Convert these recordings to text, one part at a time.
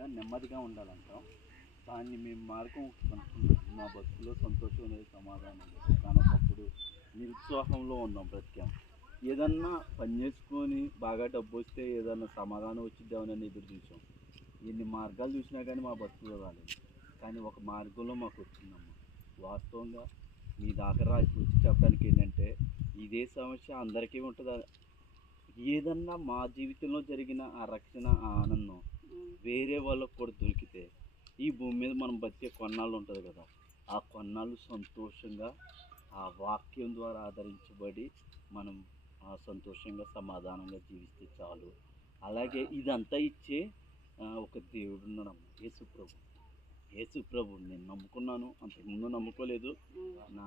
ప్రశాంతంగా నెమ్మదిగా ఉండాలంటాం. దాన్ని మేము మార్గం కనుక్కున్నాం. మా బతుకులో సంతోషం లేదు, సమాధానం లేదు. కానీ ఒకప్పుడు నిరుత్సాహంలో ఉన్నాం, బ్రతికాం. ఏదన్నా పని చేసుకొని బాగా డబ్బు వస్తే ఏదన్నా సమాధానం వచ్చిద్దామని ఎదురు చూసాం. ఎన్ని మార్గాలు చూసినా కానీ మా బతుకులో రాలేదు. కానీ ఒక మార్గంలో మాకు వచ్చిందమ్మా. వాస్తవంగా మీ దాకా వచ్చి చెప్పడానికి ఏంటంటే, ఇదే సమస్య అందరికీ ఉంటుందా? ఏదన్నా మా జీవితంలో జరిగిన ఆ రక్షణ, ఆ ఆనందం వేరే వాళ్ళకు కూడా దొరికితే ఈ భూమి మీద మనం బతికే కొన్నాళ్ళు ఉంటుంది కదా, ఆ కొన్నాళ్ళు సంతోషంగా ఆ వాక్యం ద్వారా ఆదరించబడి మనం సంతోషంగా సమాధానంగా జీవిస్తే చాలు. అలాగే ఇదంతా ఇచ్చే ఒక దేవుడు ఉన్నాడమ్మ, యేసుప్రభు. యేసుప్రభు నేను నమ్ముకున్నాను, అంతకుముందు నమ్ముకోలేదు. నా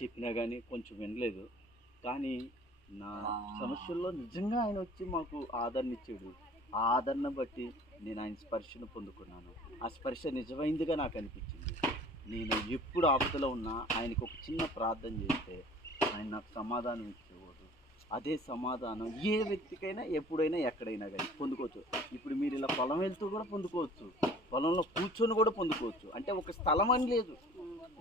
చెప్పినా కానీ కొంచెం వినలేదు. కానీ నా సమస్యల్లో నిజంగా ఆయన వచ్చి మాకు ఆదరణ ఇచ్చాడు. ఆ ఆదరణ బట్టి నేను ఆయన స్పర్శను పొందుకున్నాను. ఆ స్పర్శ నిజమైందిగా నాకు అనిపించింది. నేను ఎప్పుడు ఆపదలో ఉన్నా ఆయనకు ఒక చిన్న ప్రార్థన చేస్తే ఆయన నాకు సమాధానం ఇచ్చేవాడు. అదే సమాధానం ఏ వ్యక్తికైనా ఎప్పుడైనా ఎక్కడైనా కానీ పొందుకోవచ్చు. ఇప్పుడు మీరు ఇలా పొలం వెళ్తూ కూడా పొందుకోవచ్చు, పొలంలో కూర్చొని కూడా పొందుకోవచ్చు. అంటే ఒక స్థలం అని లేదు,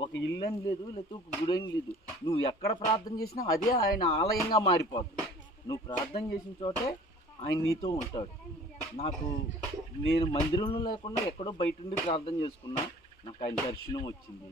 ఒక ఇల్లు అని లేదు, లేకపోతే ఒక గుడి అని లేదు. నువ్వు ఎక్కడ ప్రార్థన చేసినా అదే ఆయన ఆలయంగా మారిపోతుంది. నువ్వు ప్రార్థన చేసిన చోటే ఆయన నీతో ఉంటాడు. నాకు నేను మందిరంలో లేకుండా ఎక్కడో బయట ఉండి ప్రార్థన చేసుకున్నా నాకు ఆయన దర్శనం వచ్చింది.